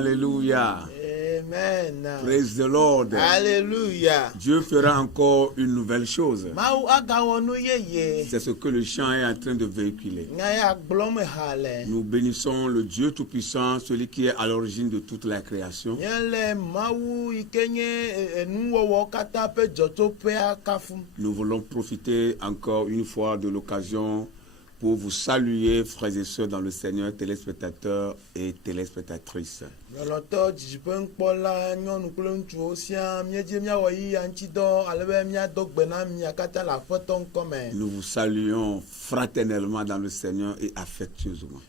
Alléluia. Amen. Praise the Lord. Alléluia. Dieu fera encore une nouvelle chose. Mau agawonu yeye. C'est ce que le chant est en train de véhiculer. Ngaya glome hale. Nous bénissons le Dieu Tout-Puissant, celui qui est à l'origine de toute la création. Yele mau ikenye nuwo kata pe joto pe akafu. Nous voulons profiter encore une fois de l'occasion pour vous saluer, frères et sœurs dans le Seigneur, téléspectateurs et téléspectatrices. Nous vous saluons fraternellement dans le Seigneur et affectueusement.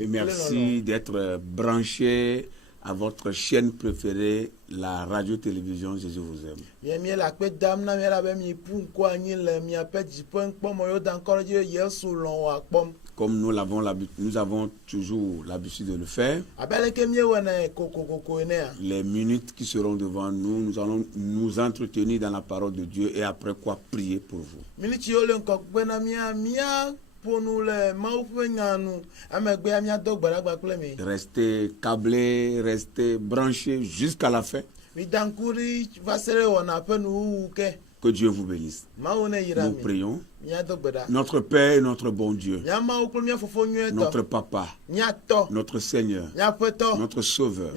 Et merci d'être branchés à votre chaîne préférée, la radio-télévision Jésus vous aime. Comme nous avons toujours l'habitude de le faire, les minutes qui seront devant nous, nous allons nous entretenir dans la parole de Dieu et après quoi prier pour vous. Restez câblés, restez branchés jusqu'à la fin. Que Dieu vous bénisse. Nous prions. Notre Père et notre bon Dieu, notre Papa, notre Seigneur, notre Sauveur,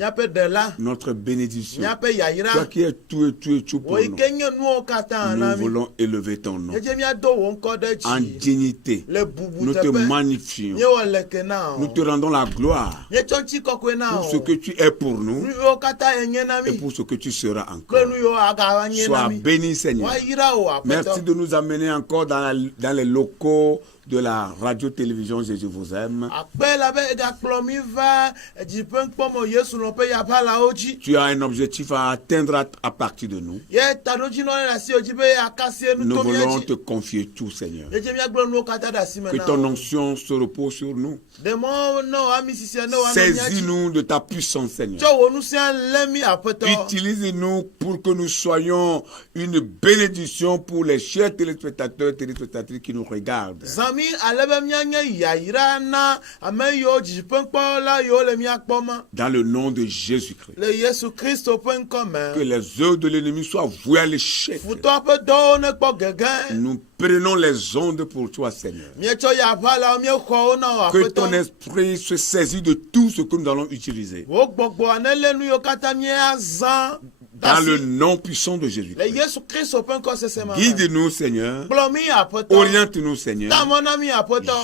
notre bénédiction, toi qui es tout et tout et tout pour nous, nous voulons élever ton nom en dignité. Nous te magnifions, nous te rendons la gloire pour ce que tu es pour nous et pour ce que tu seras encore. Sois béni, Seigneur. Merci de nous amener encore dans les locaux de la radio-télévision Jésus vous aime. Tu as un objectif à atteindre à partir de nous. Nous voulons te confier tout, Seigneur. Que ton onction se repose sur nous. Saisis-nous de ta puissance, Seigneur. Utilise-nous pour que nous soyons une bénédiction pour les chers téléspectateurs et téléspectatrices qui nous regardent. Dans le nom de Jésus-Christ. Que les œuvres de l'ennemi soient vouées à l'échec. Nous prenons les ondes pour toi, Seigneur. Que ton esprit se saisit de tout ce que nous allons utiliser. Dans le nom puissant de Jésus. Guide-nous, Seigneur. Oriente-nous, Seigneur.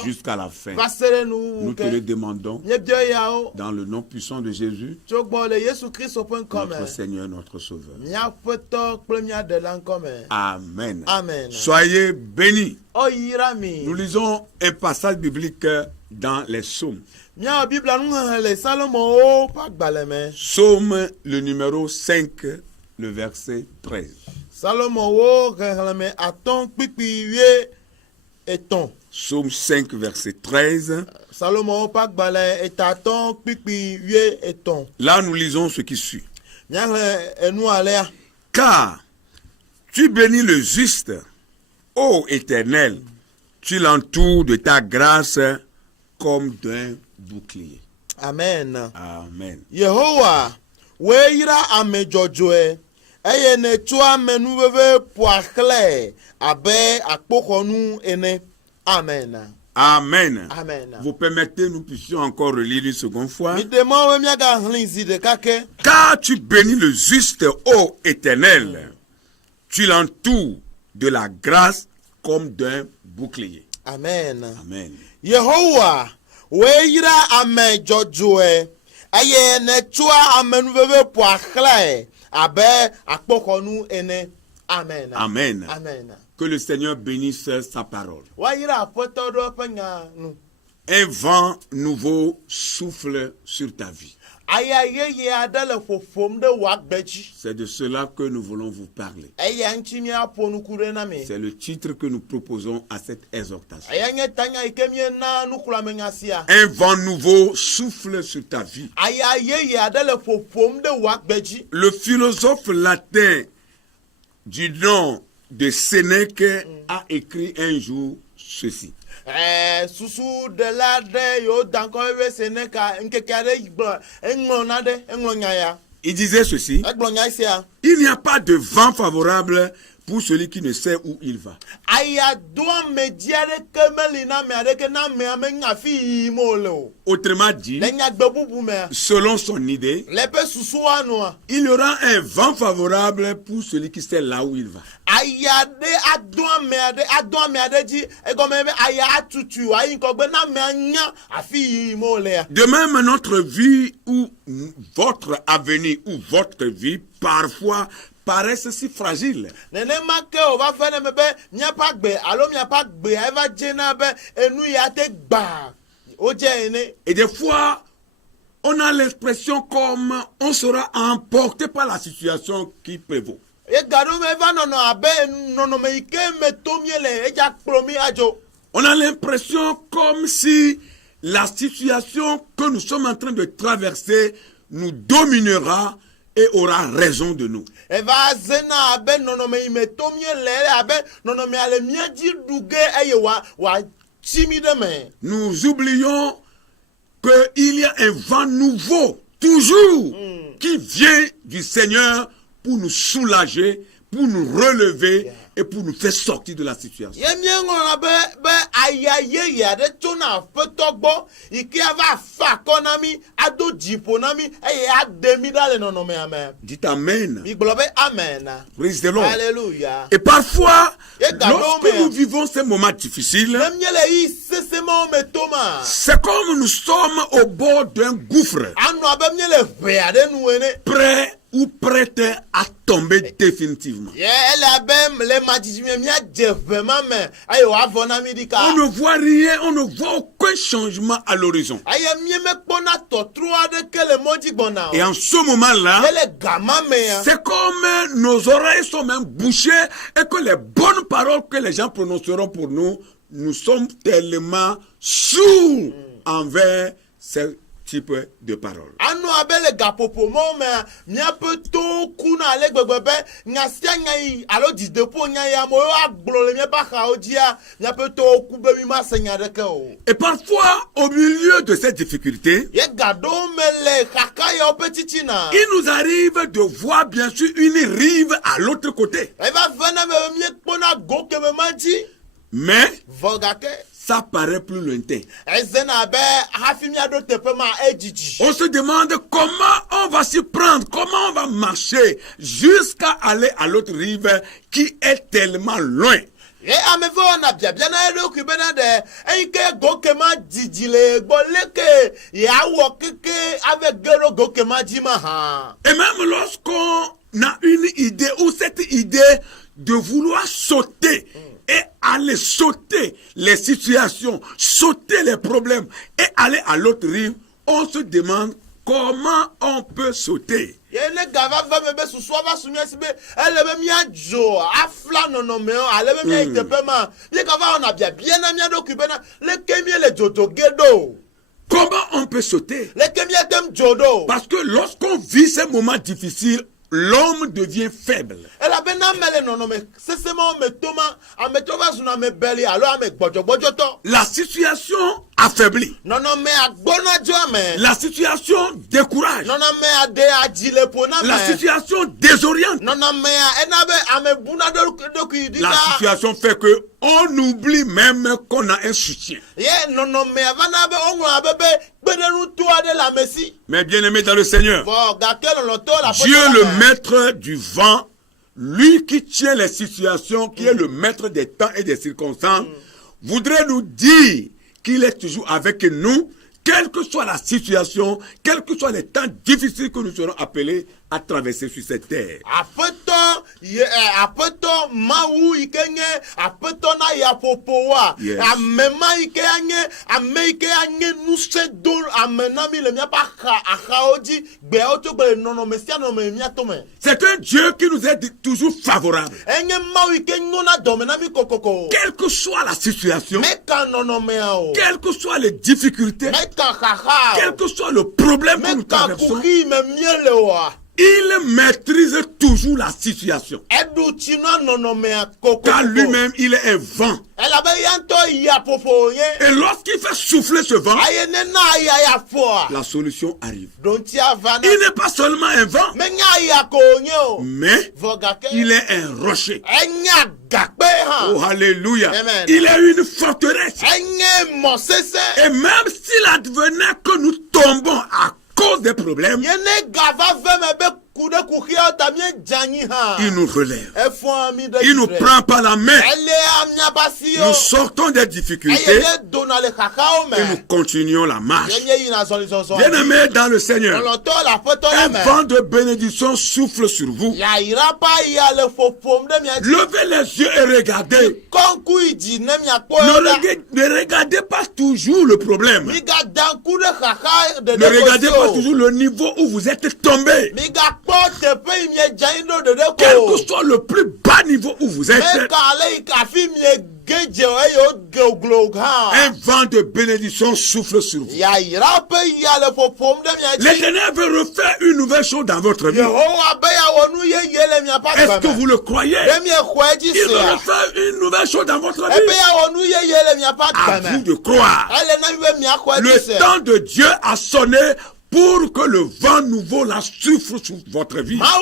Jusqu'à la fin. Nous te le demandons. Dans le nom puissant de Jésus. Notre Seigneur, notre Sauveur. Amen. Amen. Soyez bénis. Nous lisons un passage biblique dans les psaumes. Psaume le numéro 5, le verset 13. Salomon wo xexleme atɔn kpikpi wie etɔn. Psaume 5 verset 13. Salomon pa gbalẽ etatɔn kpikpi wie etɔn. Là nous lisons ce qui suit. Miaxle enu alea. Car tu bénis le juste, ô Éternel, tu l'entoures de ta grâce comme d'un bouclier. Amen. Amen. Yehowa, weira ame dzɔdzɔe, eye netu ame nuveve poaxlẽ abe akpoxɔnu ene. Amen. Amen. Amen. Vous permettez, nous puissions encore relire une seconde fois. Car tu bénis le juste, ô Éternel, tu l'entoures de la grâce comme d'un bouclier. Amen. Amen. Yehowa, weira ame dzɔdzɔe, eye netua ame nuveve poaxlẽ abe akpoxɔnu ene. Amen. Amen. Amen. Que le Seigneur bénisse sa parole. Waira aƒetɔ ɖo eƒe nya nu. Un vent nouveau souffle sur ta vie. Aya yeye aɖe le ƒoƒom ɖe wò agbe dzi. C'est de cela que nous voulons vous parler. Eya ŋuti míaƒo nuku ɖe na mi. C'est le titre que nous proposons à cette exhortation. Eya nye tanya yi ke míena nuxlɔ̃amenya sia. Un vent nouveau souffle sur ta vie. Aya yeye aɖe le ƒoƒom ɖe wò agbe dzi. Le philosophe latin du nom de Sénèque a écrit un jour ceci. Susu de la de yo danko we Sénèque nkeke aɖe gblɔ eŋlɔ na ɖe eŋlɔ nya ya. Il disait ceci. Egblɔ nya sia. Il n'y a pas de vent favorable pour celui qui ne sait où il va. Aya do ame dzi aɖeke meli na ame aɖeke na amea menya afi yim wòle o. Autrement dit, Le nyagbe bubu mea. selon son idée, Le eƒe susua nua. il y aura un vent favorable pour celui qui sait là où il va. Aya ɖe ado ame aɖe dzi egɔme be aya atutu ayi ŋkɔgbe na amea nya afi yim wòlea. De même, notre vie ou votre avenir ou votre vie parfois paraissent si fragiles. Nenema ke o va fe ne me be miaƒe agbe alo miaƒe agbe eva dzena be enu ya te gba o dze ene. Et des fois, on a l'expression comme on sera emporté par la situation qui prévaut. Ega ɖo me eva nɔnɔ abe nɔnɔme yi ke me to miele edza kplɔ mi adzo. On a l'impression comme si la situation que nous sommes en train de traverser nous dominera et aura raison de nous. Eva zena abe nɔnɔme yi me to miele abe nɔnɔme ale mia dzi ɖu ge eye wa tsi mi ɖe me. Nous oublions qu'il y a un vent nouveau, toujours, qui vient du Seigneur pour nous soulager, pour nous relever et pour nous faire sortir de la situation. Ye mieŋlɔna be aya yeye aɖe tso na aƒetɔ gbɔ yi ke ava fa akɔ na mi ado dziƒo na mi eye ade mi ɖa le nɔnɔmea me. Dites Amen. Migblɔ be amen. Praise the Lord. Alléluia. Et parfois, Ega lorsque ɖo nous me. vivons ces moments difficiles, Ne miele yi sesemawo me to ma. c'est comme nous sommes au bord d'un gouffre, Anɔ abe miele ʋe aɖe nu ene. prêt ou prête à tomber définitivement. Ye ele abe le madzidzi me miadze ʋe ma me eye wòavɔ na mi ɖika. On ne voit rien, on ne voit aucun changement à l'horizon. Eye mie mekpɔna tɔtro aɖeke le mɔ dzi gbɔna Et o. en ce moment-là, Ele gama mea. c'est comme nos oreilles sont même bouchées et que les bonnes paroles que les gens prononceront pour nous, nous sommes tellement sourds envers ce type de paroles. Anɔ abe le gaƒoƒo mɔ mea miaƒe towo kuna ale gbegbe be nya sia nya yi alo dzideƒo nya yi amewo agblɔ le miaƒe axawo dzia miaƒe towo ku be mi ma se nya aɖeke o. Et parfois, au milieu de ces difficultés, Ye ga ɖewo me le xaxa yawo ƒe titina. il nous arrive de voir bien sûr une rive à l'autre côté. Eva ve na me be miekpɔna go keme ma dzi. Mais Vɔ gake ça paraît plus lointain. ezena abe hafi miaɖo teƒe ma edzidzi. On se demande comment on va s'y prendre, comment on va marcher jusqu'à aller à l'autre rive qui est tellement loin. Ye ame ve wɔna biabia na eɖokui bena ɖe eyi ke go kema dzidzi le gbɔ leke yeawɔ keke ave ge ɖo go kema dzi ma hã. Et même lorsqu'on a une idée ou cette idée de vouloir sauter et aller sauter les situations, sauter les problèmes et aller à l'autre rive, on se demande comment on peut sauter? Comment on peut sauter? Parce que lorsqu'on vit ces moments difficiles, l'homme devient faible. La situation affaiblit. La situation décourage. La situation désoriente. La situation fait que on oublie même qu'on a un soutien. Mais bien aimé dans le Seigneur, Dieu le maître du vent, lui qui tient les situations, qui est le maître des temps et des circonstances, voudrait nous dire qu'il est toujours avec nous, quelle que soit la situation, quels que soient les temps difficiles que nous serons appelés à traverser sur cette terre. C'est un Dieu qui nous est toujours favorable. Quelle que soit la situation, quelles que soient les difficultés, quel que soit le problème que nous traversons, il maîtrise toujours la situation. Car lui-même, il est un vent. Et lorsqu'il fait souffler ce vent, la solution arrive. Il n'est pas seulement un vent, mais il est un rocher. Oh, alléluia. Amen. Il est une forteresse. Et même s'il advenait que nous tombons à cause des problèmes, il nous relève. Il nous prend par la main. Nous sortons des difficultés et nous continuons la marche. Bien-aimés dans le Seigneur, un vent de bénédiction souffle sur vous. Levez les yeux et regardez. Ne regardez pas toujours le problème. Ne regardez pas toujours le niveau où vous êtes tombé. Quel que soit le plus bas niveau où vous êtes, un vent de bénédiction souffle sur vous. L'Éternel veut refaire une nouvelle chose dans votre vie. Est-ce que vous le croyez? Il veut refaire une nouvelle chose dans votre vie. À vous de croire. Le temps de Dieu a sonné pour que le vent nouveau la souffle sur votre vie. À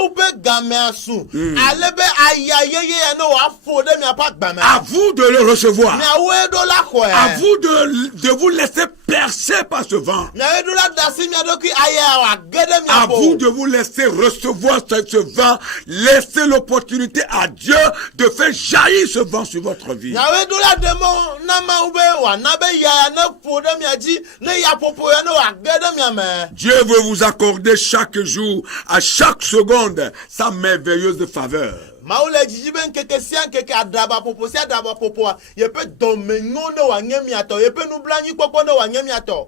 vous de le recevoir. À vous de vous laisser percer par ce vent. À vous de vous laisser recevoir ce vent. Laissez l'opportunité à Dieu de faire jaillir ce vent sur votre vie. Dieu veut vous accorder chaque jour, à chaque seconde, sa merveilleuse faveur.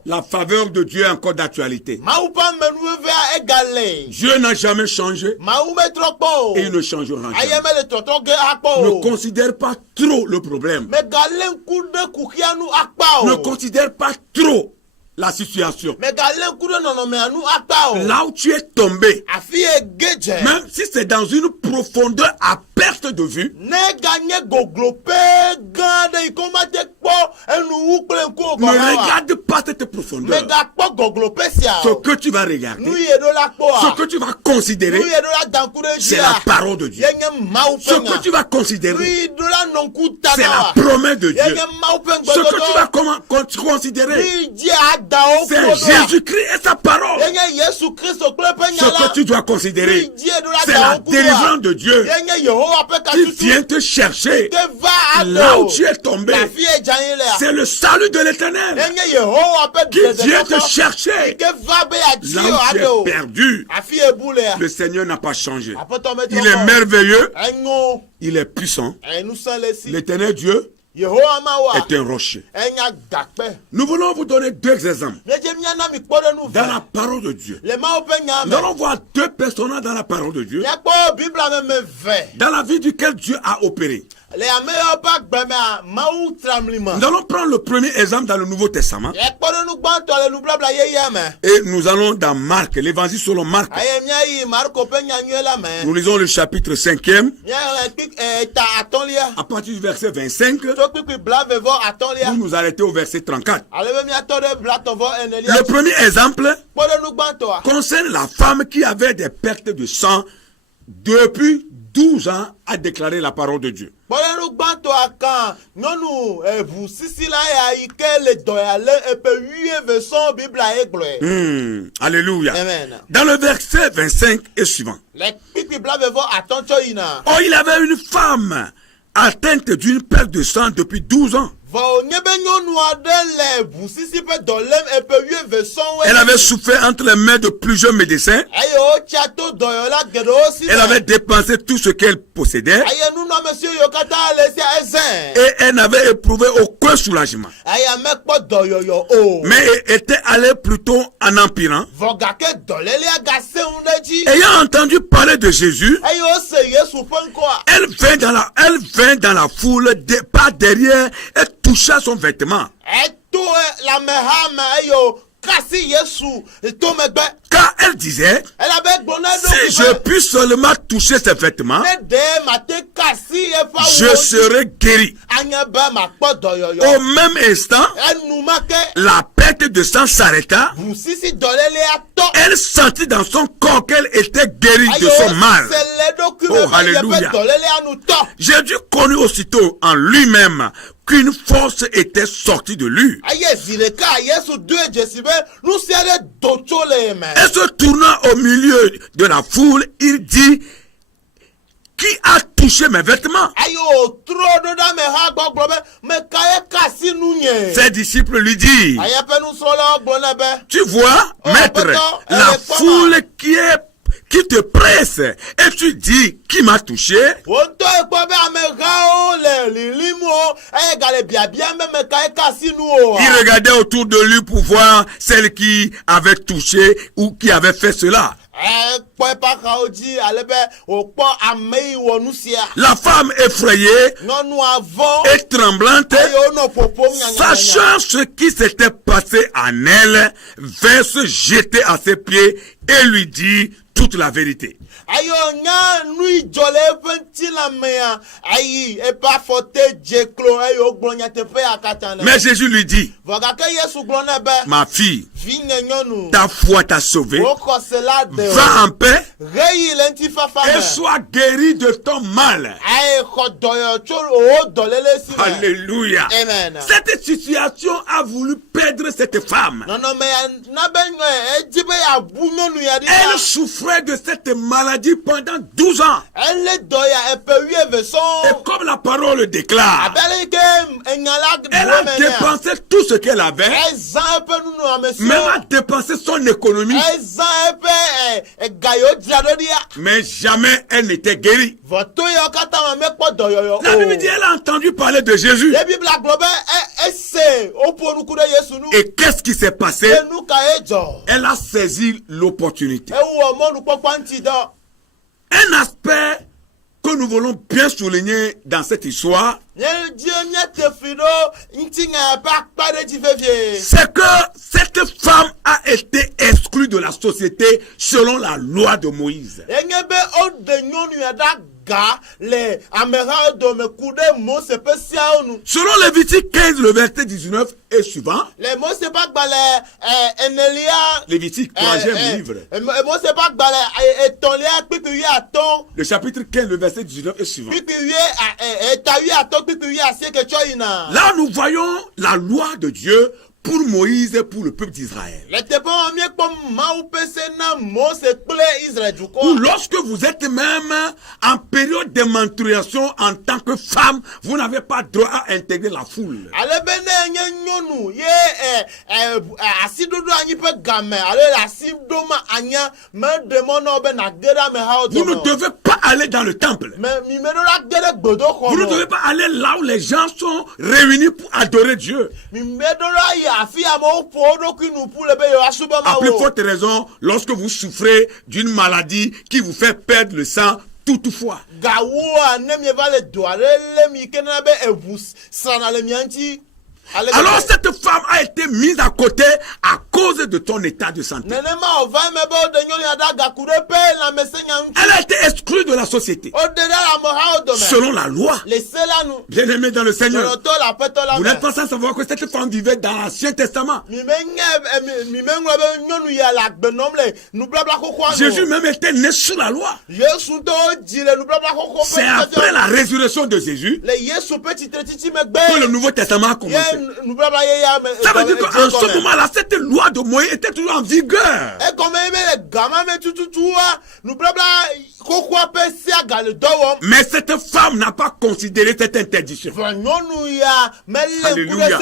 La faveur de Dieu est encore d'actualité. Dieu n'a jamais changé et il ne changera jamais. Ne considère pas trop le problème. Ne considère pas trop la situation. Là où tu es tombé, même si c'est dans une profondeur à perte de vue, ne regarde pas cette profondeur. Ce que tu vas regarder, ce que tu vas considérer, c'est la parole de Dieu. Ce que tu vas considérer, c'est la promesse de Dieu. Ce que tu vas considérer, c'est Jésus-Christ et sa parole. Ce que tu dois considérer, c'est la délivrance de Dieu qui vient te chercher là où tu es tombé. C'est le salut de l'Éternel qui vient te chercher là où tu es perdu. Le Seigneur n'a pas changé. Il est merveilleux. Il est puissant. L'Éternel Dieu est un rocher. Nous voulons vous donner 2 exemples dans la parole de Dieu. Nous allons voir 2 personnages dans la parole de Dieu, dans la vie duquel Dieu a opéré. Nous allons prendre le premier exemple dans le Nouveau Testament. Et nous allons dans Marc, l'évangile selon Marc. Nous lisons le chapitre 5e. À partir du verset 25. Nous nous arrêtons au verset 34. Le premier exemple concerne la femme qui avait des pertes de sang depuis 12 ans à déclarer la parole de Dieu. Alléluia. Amen. Dans le verset 25 et suivant. Oh, il avait une femme atteinte d'une perte de sang depuis 12 ans. Elle avait souffert entre les mains de plusieurs médecins. Elle avait dépensé tout ce qu'elle possédait. Et elle n'avait éprouvé aucun soulagement. Mais elle était allée plutôt en empirant. Ayant entendu parler de Jésus, elle vint dans la foule par derrière et toucha son vêtement. Car elle disait, si je puis seulement toucher ses vêtements, je serai guéri. Au même instant, la perte de sang s'arrêta. Elle sentit dans son corps qu'elle était guérie de son mal. Oh, alléluia. Jésus connut aussitôt en lui-même qu'une force était sortie de lui. Et se tournant au milieu de la foule, il dit, qui a touché mes vêtements? Ses disciples lui disent, tu vois, maître, la foule qui te presse, et tu dis, qui m'a touché? Il regardait autour de lui pour voir celle qui avait touché ou qui avait fait cela. La femme effrayée et tremblante, sachant ce qui s'était passé en elle, vint se jeter à ses pieds et lui dit toute la vérité. Mais Jésus lui dit, ma fille, ta foi t'a sauvée, va en paix et sois guérie de ton mal. Alléluia. Amen. Cette situation a voulu perdre cette femme. Elle souffrait de cette maladie pendant 12 ans. Et comme la parole déclare, elle a dépensé tout ce qu'elle avait, même a dépensé son économie, mais jamais elle n'était guérie. La Bible dit, elle a entendu parler de Jésus. Et qu'est-ce qui s'est passé? Elle a saisi l'opportunité. Un aspect que nous voulons bien souligner dans cette histoire, c'est que cette femme a été exclue de la société selon la loi de Moïse. Selon Lévitique 15, le verset 19 et suivant, Lévitique, 3e livre, le chapitre 15, le verset 19 et suivant. Là, nous voyons la loi de Dieu pour Moïse et pour le peuple d'Israël. Ou lorsque vous êtes même en période de menstruation en tant que femme, vous n'avez pas droit à intégrer la foule. Vous ne devez pas aller dans le temple. Vous ne devez pas aller là où les gens sont réunis pour adorer Dieu. À plus forte raison, lorsque vous souffrez d'une maladie qui vous fait perdre le sang toutefois. Alors cette femme a été mise à côté à cause de ton état de santé. Elle a été exclue de la société. Selon la loi. Bien aimé dans le Seigneur. Vous n'êtes pas sans savoir que cette femme vivait dans l'Ancien Testament. Jésus même était né sous la loi. C'est après la résurrection de Jésus que le Nouveau Testament a commencé. Ça veut dire qu'en ce moment-là, cette loi de Moïse était toujours en vigueur. Mais cette femme n'a pas considéré cette interdiction. Alléluia.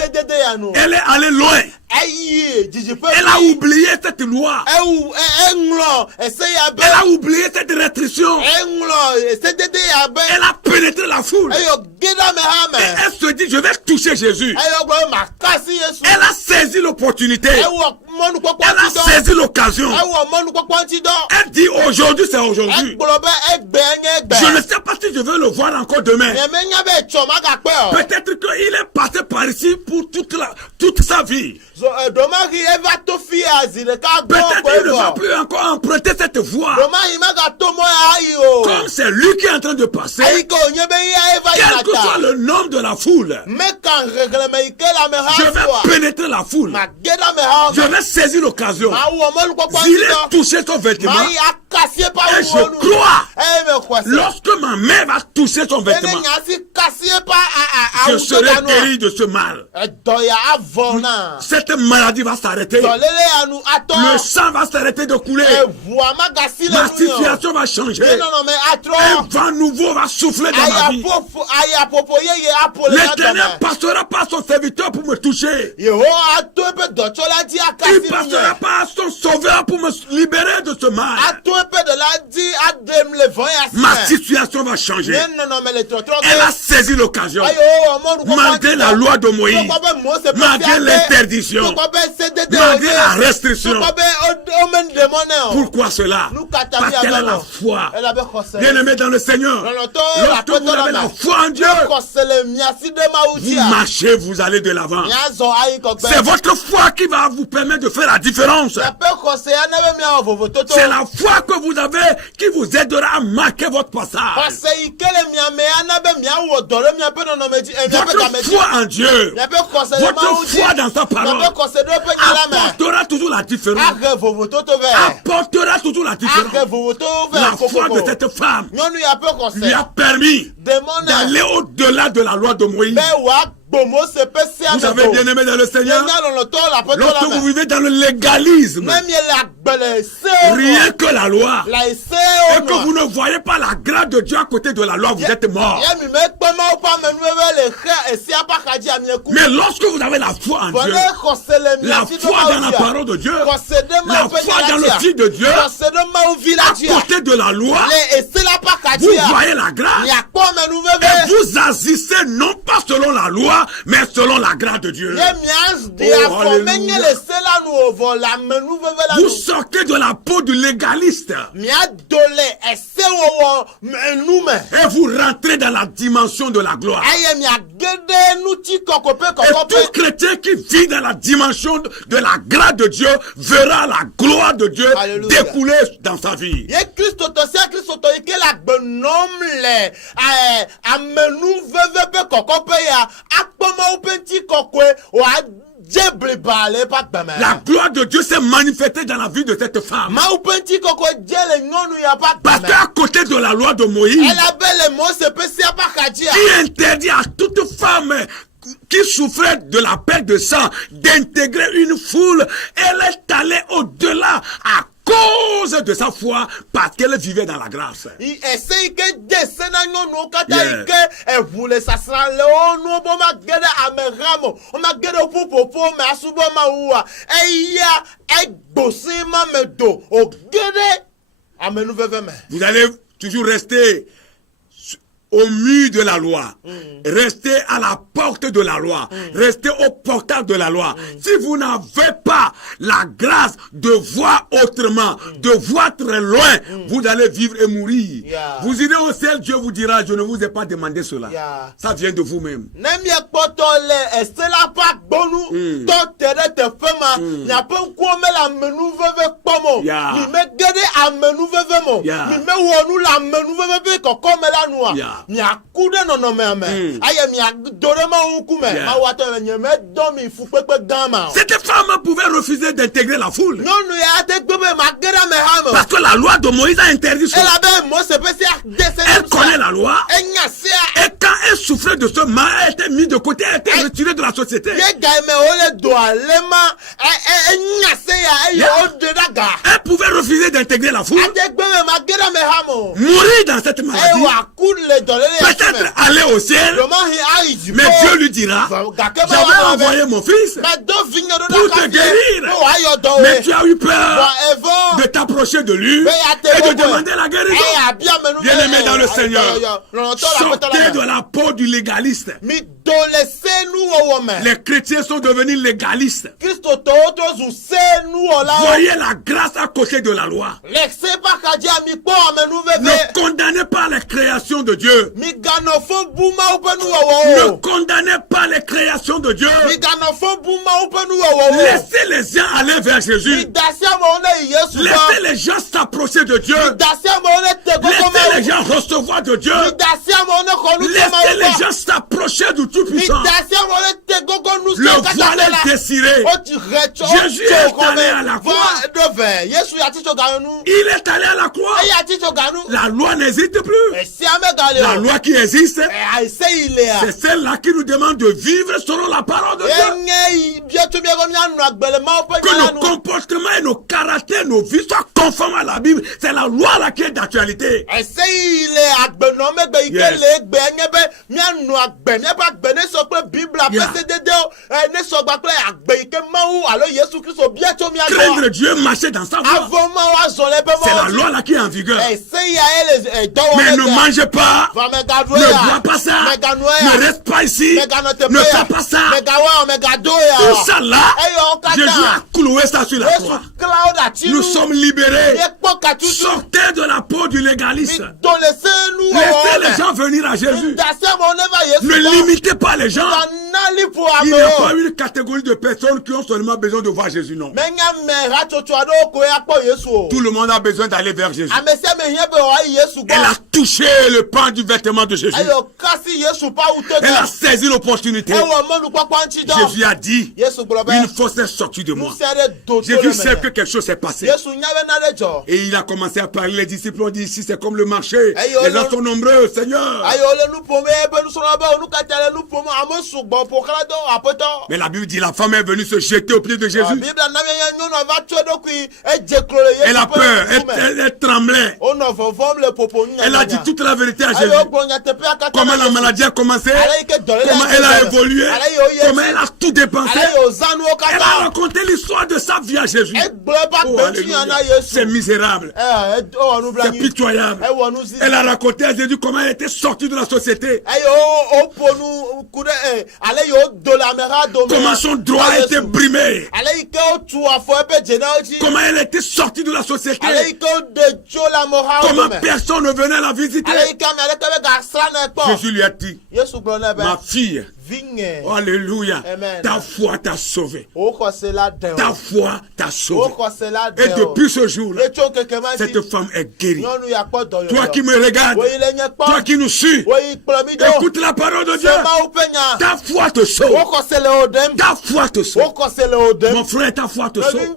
Elle est allée loin. Elle a oublié cette loi. Elle a oublié cette restriction. Elle a pénétré la foule. Et elle se dit, je vais toucher Jésus. Elle a saisi l'opportunité. Elle a saisi l'occasion. Elle dit, aujourd'hui c'est aujourd'hui. Je ne sais pas si je vais le voir encore demain. Peut-être qu'il est passé par ici pour toute sa vie. Peut-être qu'il ne va plus encore emprunter cette voie. Comme c'est lui qui est en train de passer, quel que soit le nombre de la foule, je vais pénétrer la foule. Je vais saisir l'occasion. J'irai toucher son vêtement. Et je crois, lorsque ma main va toucher son vêtement, je serai guéri de ce mal. Cette maladie va s'arrêter. Le sang va s'arrêter de couler. Ma situation va changer. Un vent nouveau va souffler dans ma vie. L'Éternel passera par son serviteur pour me toucher. Il passera par son sauveur pour me libérer de ce mal. Ma situation va changer. Elle a saisi l'occasion. Malgré la loi de Moïse, malgré l'interdiction, malgré la restriction. Pourquoi cela? Parce qu'elle a la foi. Bien-aimé dans le Seigneur, lorsque vous avez la foi en Dieu, vous marchez, vous allez de l'avant. C'est votre foi qui va vous permettre de faire la différence. C'est la foi que vous avez qui vous aidera à marquer votre passage. Votre foi en Dieu, votre foi dans sa parole apportera toujours la différence. Apportera toujours la différence. La foi de cette femme lui a permis d'aller au-delà de la loi de Moïse. Vous avez bien aimé dans le Seigneur. Lorsque vous vivez dans le légalisme, rien que la loi, et que vous ne voyez pas la grâce de Dieu à côté de la loi, vous êtes mort. Mais lorsque vous avez la foi en Dieu, la foi dans la parole de Dieu, la foi dans le Fils de Dieu, à côté de la loi, vous voyez la grâce. Et vous agissez non pas selon la loi, mais selon la grâce de Dieu. Oh, vous sortez de la peau du légaliste. Et vous rentrez dans la dimension de la gloire. Et tout chrétien qui vit dans la dimension de la grâce de Dieu verra la gloire de Dieu découler dans sa vie. La gloire de Dieu s'est manifestée dans la vie de cette femme. Parce qu'à côté de la loi de Moïse, qui interdit à toute femme qui souffrait de la perte de sang d'intégrer une foule, elle est allée au-delà à cause de sa foi, parce qu'elle vivait dans la grâce. Vous allez toujours rester au mur de la loi, restez à la porte de la loi, restez au portail de la loi. Si vous n'avez pas la grâce de voir autrement, de voir très loin, vous allez vivre et mourir. Vous irez au ciel, Dieu vous dira, je ne vous ai pas demandé cela. Ça vient de vous-même. Cette femme pouvait refuser d'intégrer la foule. Parce que la loi de Moïse a interdit cela. Elle connaît la loi. Et quand elle souffrait de ce mal, elle était mise de côté, elle était retirée de la société. Elle pouvait refuser d'intégrer la foule. Mourir dans cette maladie. Peut-être aller au ciel. Mais Dieu lui dira, j'avais envoyé mon fils pour te guérir. Mais tu as eu peur de t'approcher de lui et de demander la guérison. Bien-aimé dans le Seigneur, sortez de la peau du légaliste. Les chrétiens sont devenus légalistes. Voyez la grâce à côté de la loi. Ne condamnez pas les créations de Dieu. Ne condamnez pas les créations de Dieu. Laissez les gens aller vers Jésus. Laissez les gens s'approcher de Dieu. Laissez les gens recevoir de Dieu. Laissez les gens s'approcher du Tout-Puissant. Le voile est désiré. Jésus est allé à la croix. Il est allé à la croix. La loi n'existe plus. La loi qui existe, c'est celle-là qui nous demande de vivre selon la parole de Dieu. Que nos comportements et nos caractères, nos vies soient conformes à la Bible. C'est la loi là qui est d'actualité. Yes. Craindre Dieu, marcher dans sa voie. C'est la loi là qui est en vigueur. Mais ne mangez pas, ne bois pas ça, ne reste pas ici, ne fais pas ça. Tout ça là, Jésus a cloué ça sur la croix. Nous sommes libérés. Sortez de la peau du légaliste. Laissez les gens venir à Jésus. Ne limitez pas les gens. Il n'y a pas une catégorie de personnes qui ont seulement besoin de voir Jésus, non. Tout le monde a besoin d'aller vers Jésus. Elle a touché le pan du vêtement de Jésus. Elle a saisi l'opportunité. Jésus a dit, une force est sortie de moi. Jésus sait que quelque chose s'est passé. Et il a commencé à parler. Les disciples ont dit, ici c'est comme le marché. Les gens sont nombreux, Seigneur. Mais la Bible dit, la femme est venue se jeter au pied de Jésus. Elle a peur, elle tremblait. Elle a dit toute la vérité à Jésus. Comment la maladie a commencé, comment elle a évolué, comment elle a tout dépensé. Elle a raconté l'histoire de sa vie à Jésus. Oh, c'est misérable. C'est pitoyable. Elle a raconté à Jésus comment elle était sortie de la société. Comment son droit a été brimé. Comment elle était sortie de la société. Comment personne ne venait la visiter. Jésus lui a dit, ma fille, oh, alléluia, ta foi t'a sauvé. Ta foi t'a sauvé. Et depuis ce jour-là, cette femme est guérie. Toi qui me regardes, toi qui nous suis, écoute la parole de Dieu. Ta foi te sauve. Ta foi te sauve. Mon frère, ta foi te sauve.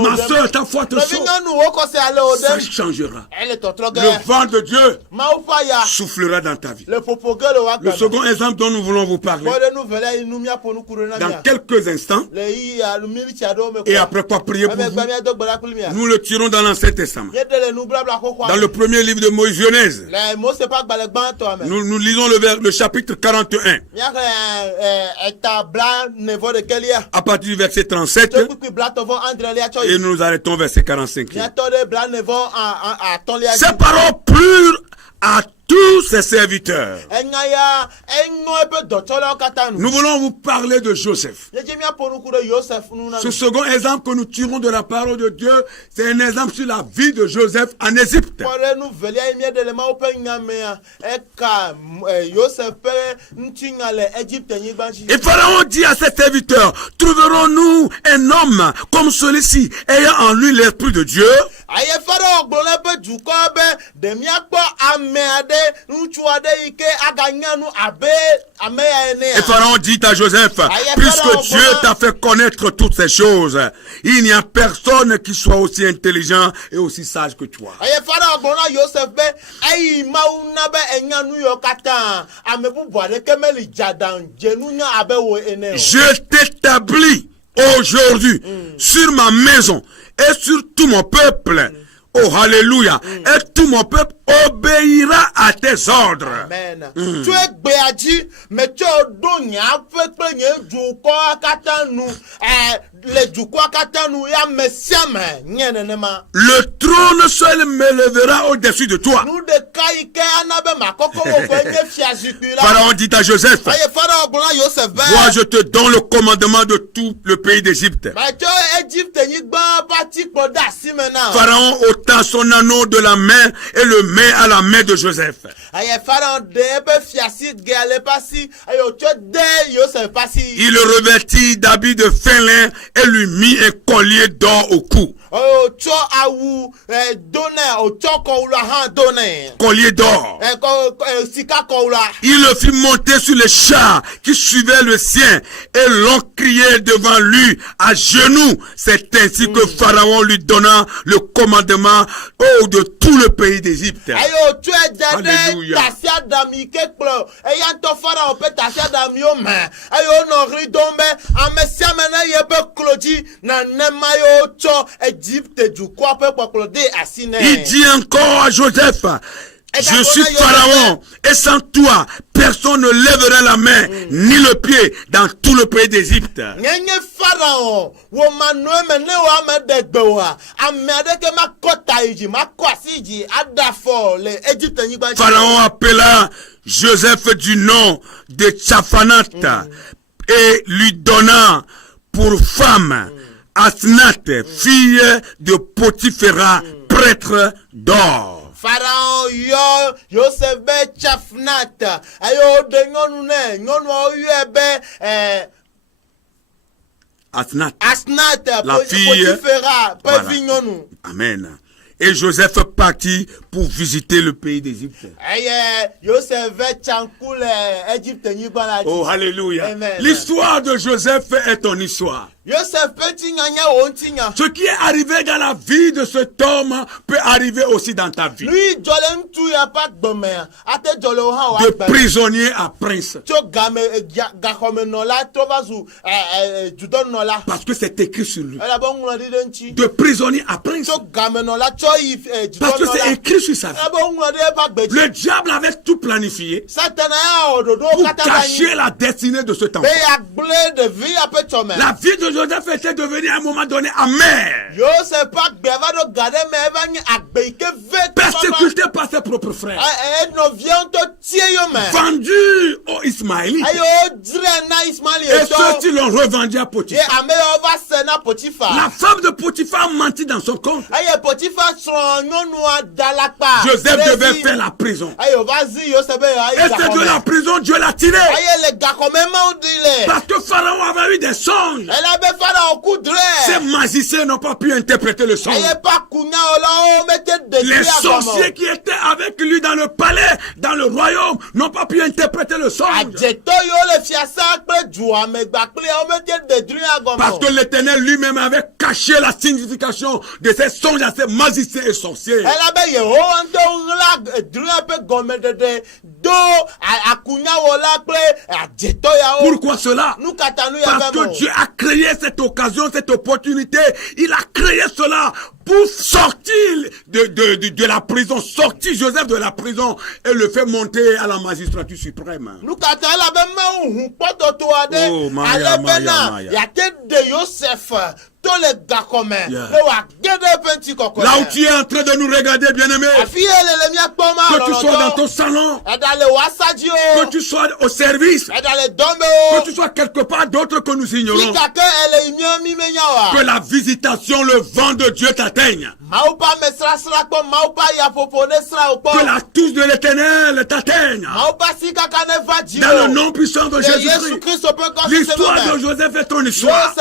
Ma soeur, ta foi te sauve. Ça changera. Le vent de Dieu soufflera dans ta vie. Le second exemple dont nous voulons vous parler, dans quelques instants, et après quoi prier pour vous, nous le tirons dans l'Ancien Testament. Dans le premier livre de Moïse, Genèse, nous lisons le chapitre 41. À partir du verset 37, et nous nous arrêtons au verset 45. Ces paroles plurent à tous ses serviteurs. Nous voulons vous parler de Joseph. Ce second exemple que nous tirons de la parole de Dieu, c'est un exemple sur la vie de Joseph en Égypte. Et Pharaon dit à ses serviteurs, trouverons-nous un homme comme celui-ci, ayant en lui l'esprit de Dieu? Et Pharaon dit à Joseph, puisque Dieu t'a fait connaître toutes ces choses, il n'y a personne qui soit aussi intelligent et aussi sage que toi. Je t'établis aujourd'hui sur ma maison et sur tout mon peuple. Oh, alléluia. Et tout mon peuple obéira à tes ordres. Amen. Le trône seul m'élèvera au-dessus de toi. Pharaon dit à Joseph, moi je te donne le commandement de tout le pays d'Égypte. Pharaon ôta son anneau de la main et le met à la main de Joseph. Il le revêtit d'habits de fin lin et lui mit un collier d'or au cou. Collier d'or. Il le fit monter sur les chars qui suivaient le sien et l'on criait devant lui à genoux. C'est ainsi que Pharaon lui donna le commandement de tout le pays d'Égypte. Alléluia. Il dit encore à Joseph, je suis Pharaon et sans toi, personne ne lèvera la main ni le pied dans tout le pays d'Égypte. Pharaon appela Joseph du nom de Tchaphanat et lui donna pour femme Asnath, fille de Potiphera, prêtre d'or. Pharaon Joseph Tchaphanat ayo de nyonu Asnath, la fille Potiphera, voilà. Amen. Et Joseph partit pour visiter le pays d'Égypte. Oh, alléluia. L'histoire de Joseph est ton histoire. Ce qui est arrivé dans la vie de cet homme peut arriver aussi dans ta vie. De prisonnier à prince. Parce que c'est écrit sur lui. De prisonnier à prince. Parce que c'est écrit sur sa vie. Le diable avait tout planifié pour cacher la destinée de cet enfant. La vie de Joseph était devenue à un moment donné amère. Persécuté par ses propres frères. Vendu aux Ismaélites. Et ceux qui l'ont revendu à Potiphar. La femme de Potiphar mentit dans son compte. Joseph devait faire la prison. Et c'est de la prison Dieu l'a tiré. Parce que Pharaon avait eu des songes. Ces magiciens n'ont pas pu interpréter le songe. Les sorciers qui étaient avec lui dans le palais, dans le royaume, n'ont pas pu interpréter le songe. Parce que l'Éternel lui-même avait caché la signification de ces songes à ces magiciens et sorciers. Pourquoi cela? Parce que Dieu a créé cette occasion, cette opportunité. Il a créé cela pour sortir de la prison, sortir Joseph de la prison et le faire monter à la magistrature suprême. Oh, Maya. Là où tu es en train de nous regarder, bien-aimé, que tu sois dans ton salon, que tu sois au service, que tu sois quelque part d'autre que nous ignorons, que la visitation, le vent de Dieu t'atteigne, que la touche de l'Éternel t'atteigne, dans le nom puissant de Jésus-Christ. L'histoire de Joseph est ton histoire.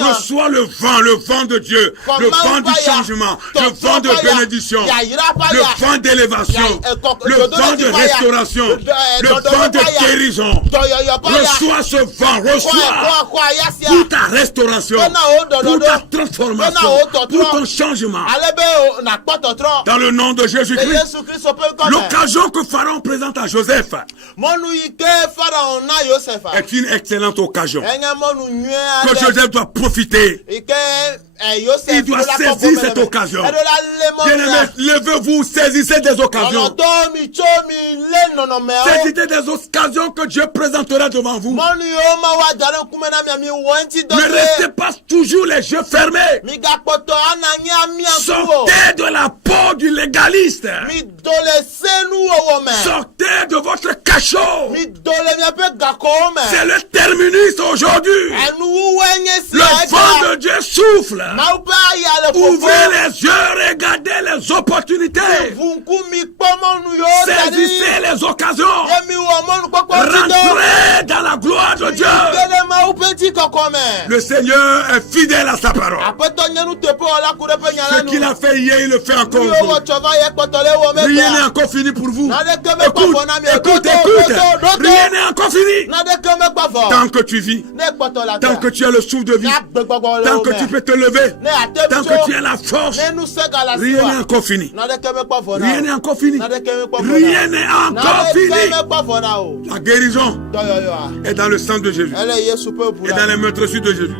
Reçois le vent de Dieu, le vent du changement, le vent de bénédiction, le vent d'élévation, le vent de restauration, le vent de guérison. Reçois ce vent, reçois pour ta restauration, pour ta transformation, pour ton changement. Dans le nom de Jésus-Christ, l'occasion que Pharaon présente à Joseph est une excellente occasion que Joseph doit profiter. Il doit saisir cette occasion. Bien-aimés, levez-vous, saisissez des occasions. Saisissez des occasions que Dieu présentera devant vous. Ne restez pas toujours les yeux fermés. Sortez de la peau du légaliste. Sortez de votre cachot. C'est le terminus aujourd'hui. Le vent de Dieu souffle. Ouvrez les yeux, regardez les opportunités. Saisissez les occasions. Rentrez dans la gloire de Dieu. Le Seigneur est fidèle à sa parole. Ce qu'il a fait hier, il le fait encore aujourd'hui. Rien n'est encore fini pour vous. Écoute. Rien n'est encore fini. Tant que tu vis, tant que tu as le souffle de vie, tant que tu peux te lever, tant que tu as la force, rien n'est encore fini. Rien n'est encore fini. Rien n'est encore fini. La guérison est dans le sang de Jésus. Et dans les meurtrissures de Jésus.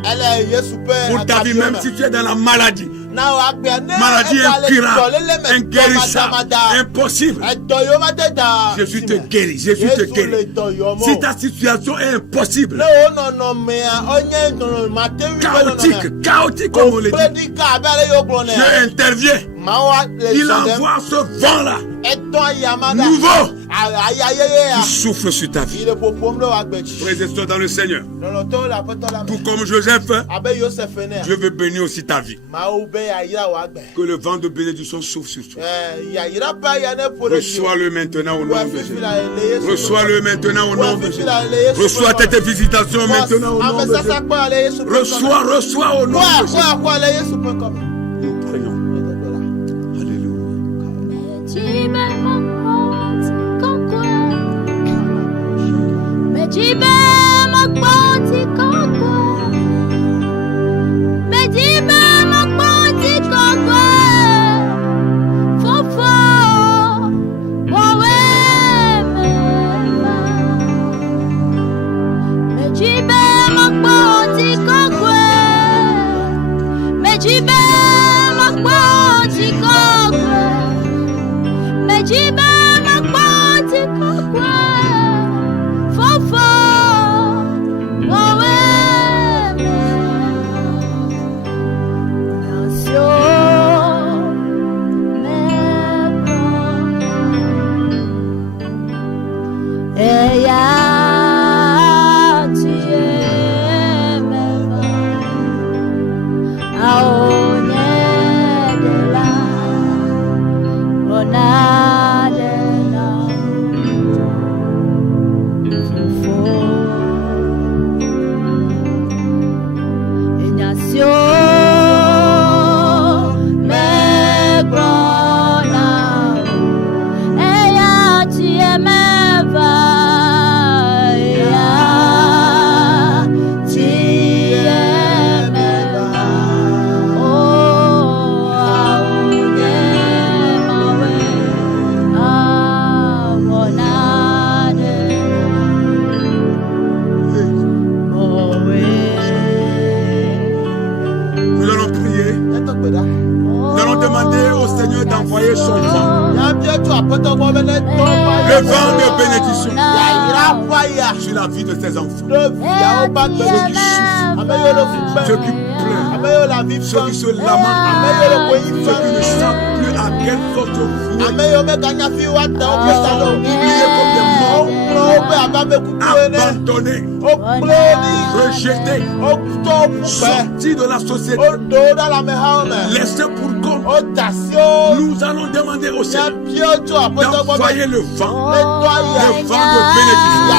Pour ta vie, même si tu es dans la maladie. Maladie incurable, inguérissable, impossible. Jésus te guérit, Jésus te guérit. Si ta situation est impossible, chaotique comme on le dit, Dieu intervient. Il envoie ce vent-là nouveau qui souffle sur ta vie. Présente-toi dans le Seigneur. Tout comme Joseph, Dieu veut bénir aussi ta vie. Que le vent de bénédiction souffle sur toi. Reçois-le maintenant au nom de Jésus. Reçois-le maintenant au nom de Jésus. Reçois tes visitations maintenant au nom de Jésus. Reçois au nom de Jésus. Nous prions. Wow. Le vent de bénédiction sur la vie de tes enfants. Ceux qui souffrent, ceux qui pleurent, ceux qui se lamentent, ceux qui ne savent plus à quelle sorte de oubliés comme des morts, abandonnés, rejetés, sortis de la société, laissés pour compte. Nous allons demander au Seigneur d'envoyer le vent de bénédiction,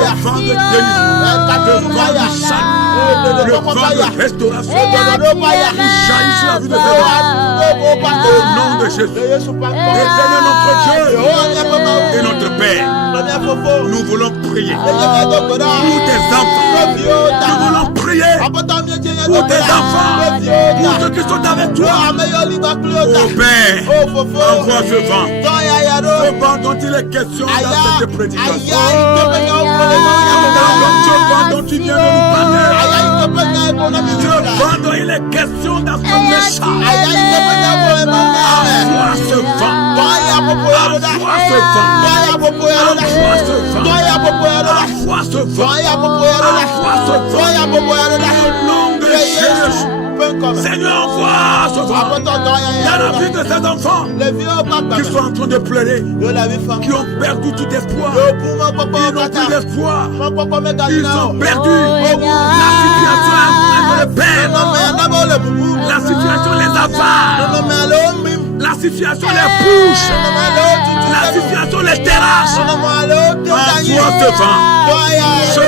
le vent de délivrance, le vent de salut, le vent de restauration qui jaillit sur la vie de tes enfants. Au nom de Jésus, Éternel notre Dieu et notre Père, nous voulons prier pour tes enfants. Nous voulons prier pour tes enfants, pour ceux qui sont avec toi. Oh Père, envoie ce vent dont il est question dans cette prédication. Ce vent dont tu viens de nous parler. Ce vent dont il est question dans ce message. Envoie ce vent. Envoie ce vent. Envoie ce vent. Envoie ce vent. Au nom de Jésus. Seigneur, envoie ce vent dans la vie de ces enfants qui sont en train de pleurer, qui ont perdu tout espoir. Ils n'ont plus d'espoir. Ils sont perdus. La situation est en train de les perdre. La situation les avare. La situation les pousse. La situation les terrasse. Envoie ce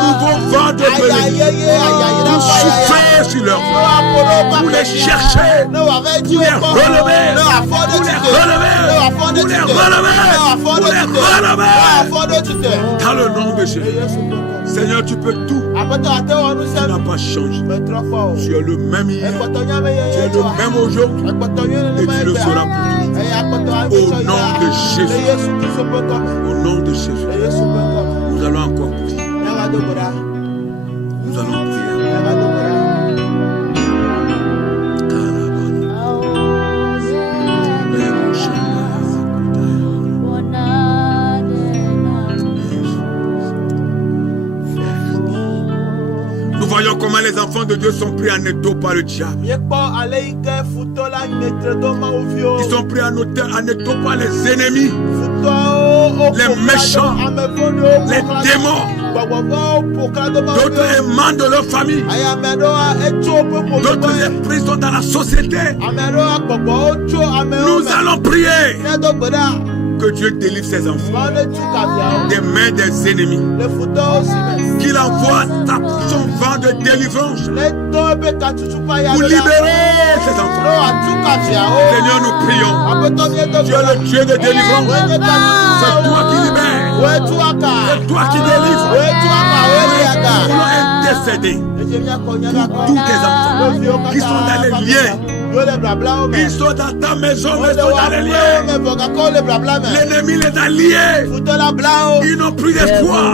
nouveau vent de bénédiction pour souffler sur leur vie, pour les chercher, pour les relever, dans le nom de Jésus. Seigneur, tu peux tout. Tu n'as pas changé. Tu es le même hier, tu es le même aujourd'hui, et tu le seras pour toujours. Au nom de Jésus. Au nom de Jésus. Nous allons encore prier. Nous allons prier. Nous voyons comment les enfants de Dieu sont pris en étau par le diable. Ils sont pris en étau par les ennemis, les méchants, les démons. D'autres émanent de leur famille. D'autres esprits sont dans la société. Nous allons prier que Dieu délivre ses enfants des mains des ennemis. Qu'il envoie son vent de délivrance pour libérer ses enfants. Seigneur, nous prions. Tu es le Dieu de délivrance. C'est toi qui libères. C'est toi qui délivres. Nous voulons intercéder pour tous tes enfants qui sont dans les liens. Ils sont dans ta maison, mais ils sont dans les liens. L'ennemi les a liés. Ils n'ont plus d'espoir.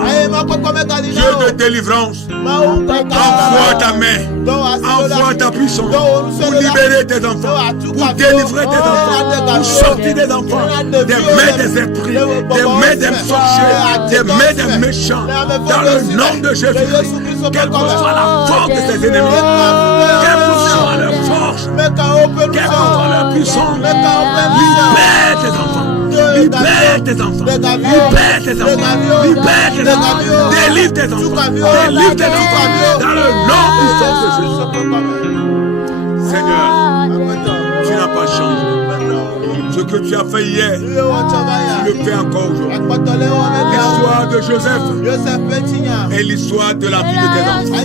Dieu de délivrance, envoie ta main, envoie ta puissance pour libérer tes enfants, pour délivrer tes enfants, pour sortir des enfants des mains des esprits, des mains des sorciers, des mains des méchants. Dans le nom de Jésus, quelle que soit la force de ces ennemis, quelle que soit leur force, quelle que soit leur puissance, libère tes enfants. Libère tes enfants. Libère tes enfants. Libère tes enfants. Délivre tes enfants. Délivre tes enfants. Dans le nom puissant de Jésus. Seigneur, tu n'as pas changé. Ce que tu as fait hier, tu le fais encore aujourd'hui. L'histoire de Joseph et l'histoire de la vie de tes enfants.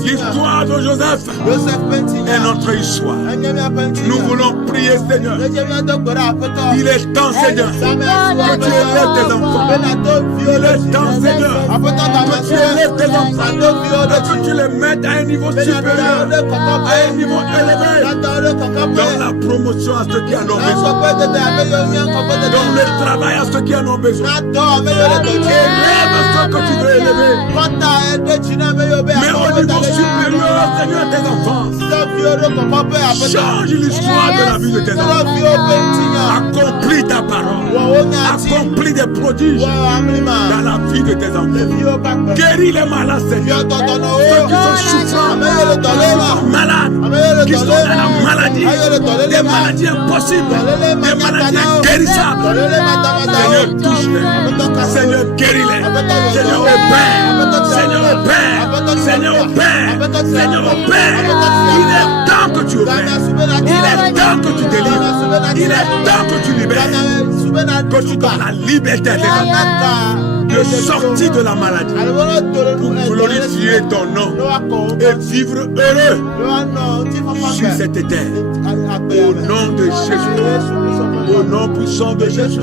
L'histoire de Joseph est notre histoire. Nous voulons prier, Seigneur. Il est temps, Seigneur, que tu élèves tes enfants. Il est temps, Seigneur, que tu élèves tes enfants, que tu les mettes à un niveau supérieur, à un niveau élevé, dans la promotion à ceux qui en ont besoin, dans le travail à ceux qui en ont besoin. Élève ceux que tu veux élever, mais au niveau supérieur, Seigneur, tes enfants, Change l'histoire de la vie de tes enfants. Accomplis ta parole. Accomplis des prodiges dans la vie de tes enfants. Guéris les malades, Seigneur. Ceux qui sont souffrants, qui sont malades, qui sont dans la maladie, des maladies impossibles, des maladies inguérissables. Seigneur, touche-les. Seigneur, guéris-les. Seigneur, opère. Seigneur, opère. Seigneur, opère. Seigneur, opère. Il est temps que tu opères. Il est temps que tu délivres. Il est temps que tu libères. Que tu donnes la liberté à tes enfants de sortir de la maladie pour glorifier ton nom et vivre heureux sur cette terre. Au nom de Jésus. Au nom puissant de Jésus. Au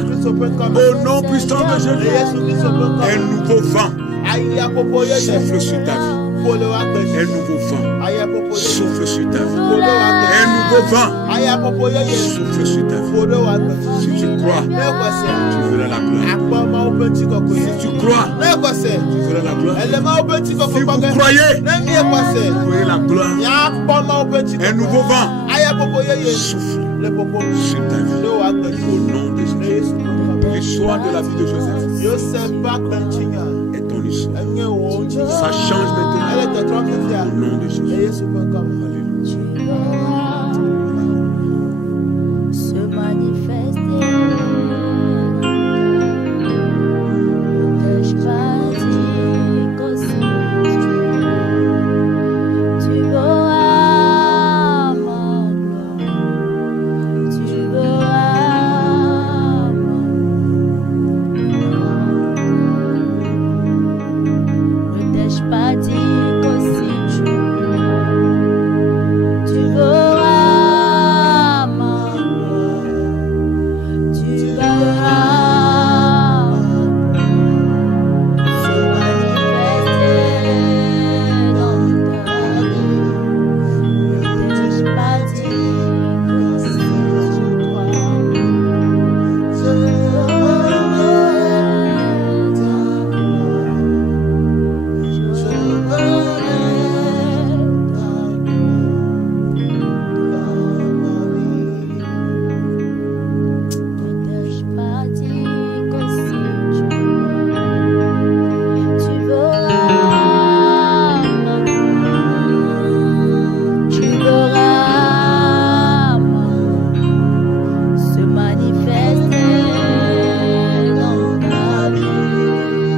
nom puissant de Jésus. Un nouveau vent souffle sur ta vie. Un nouveau vent souffle sur ta vie. Un nouveau vent souffle sur ta vie. Si tu crois, tu verras la gloire. Si tu crois, tu verras la gloire. Si vous croyez, vous verrez la gloire. Un nouveau vent souffle sur ta vie. Au nom de Jésus. L'histoire de la vie de Joseph est ton histoire. Ça change maintenant. Au nom de Jésus. Alléluia. Se manifester. N'ai-je pas dit qu'aussi tu verras ma gloire. Tu verras ne t'ai-je pas dit qu'aussi tu verras ma gloire. Tu verras se manifester dans ta vie. Ne t'ai-je pas dit qu'aussi tu crois. Je verrai ta gloire. Je verrai ta ne t'ai-je pas dit qu'aussi tu verras ma gloire. Tu verras se manifester dans ta vie.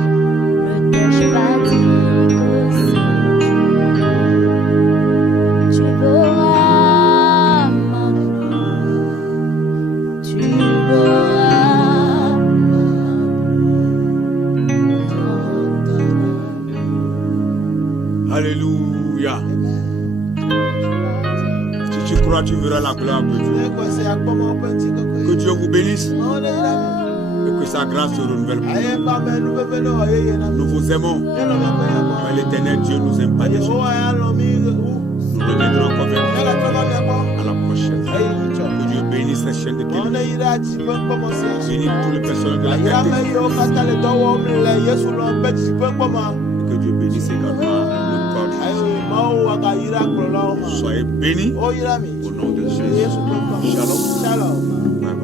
Ne t'ai-je pas dit qu'aussi tu verras ma gloire. Tu verras Alléluia. Si tu crois, tu verras la gloire de Dieu. Que Dieu vous bénisse et que sa grâce se renouvelle pour vous. Nous vous aimons, mais l'Éternel Dieu nous aime pas déçus. Nous reviendrons encore vers vous à la prochaine. Que Dieu bénisse les chaînes de télévision. Bénisse tous les personnes de la terre. Que Dieu bénisse également le corps de Jésus. Soyez bénis au nom de Jésus. Shalom. Bye bye.